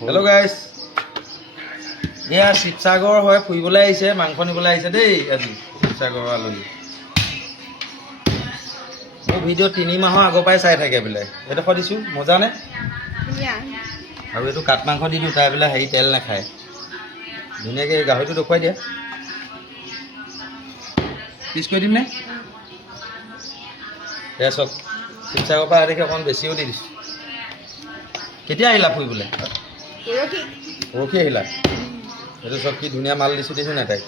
Hello' guys, এয়া শিৱসাগৰ হৈ ফুৰিবলৈ আহিছে, মাংস নিবলৈ আহিছে দেই। আজি শিৱসাগৰৰ আলহী মোৰ ভিডিঅ' 3 মাহৰ আগৰ পৰাই চাই থাকে বোলে। এইডোখৰ দিছোঁ মজা নে? আৰু এইটো কাঠ মাংস দি দিওঁ, তাই বোলে হেৰি তেল নাখায়। ধুনীয়াকৈ গাহৰিটো দেখুৱাই দিয়ে, পিচ কৰি দিম নে? এয়া চক শিৱসাগৰৰ পৰা দেখি অকণমান বেছিও দি দিছোঁ। কেতিয়া আহিলা ফুৰিবলৈ? পৰহি আহিলা? এইটো চব কি ধুনীয়া মাল দিছোঁ দেখিছোঁ নাই তাইক?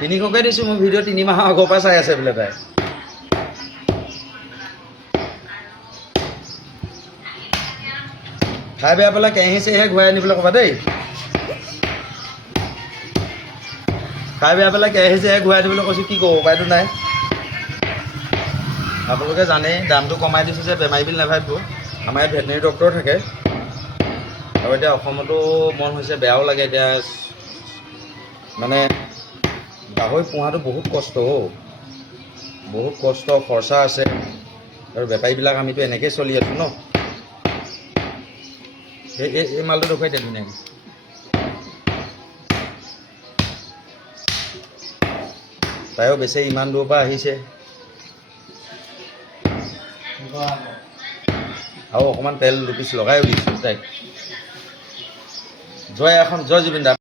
300কৈ দিছোঁ। মোৰ ভিডিঅ' 3 মাহৰ আগৰ পৰা চাই আছে বোলে তাই। খাই বেয়া পেলাই কেৰাহী চেৰাহী ঘূৰাই আনিবলৈ ক'বা দেই। খাই বেয়া পেলাই কেৰাহী চেৰাহী ঘূৰাই দিবলৈ কৈছোঁ, কি কৰোঁ, উপায়তো নাই। আপোনালোকে জানেই দামটো কমাই দিছোঁ যে বেমাৰী বুলি নাভাবিব। আমাৰ ইয়াত ভেটেনেৰী ডক্তৰ থাকে, আৰু এতিয়া অসমতো মন হৈছে, বেয়াও লাগে। এতিয়া মানে গাহৰি পোহাটো বহুত কষ্ট, বহুত কষ্ট, খৰচা আছে। আৰু বেপাৰীবিলাক আমিতো এনেকৈয়ে চলি আছোঁ ন। এই মালটো দেখুৱাই দিয়া ধুনীয়াকৈ। তাইও বেছি ইমান দূৰৰ পৰা আহিছে, আৰু অকণমান তেল 2 পিচ লগাই দিছোঁ তাইক। জয় জুবিন দা।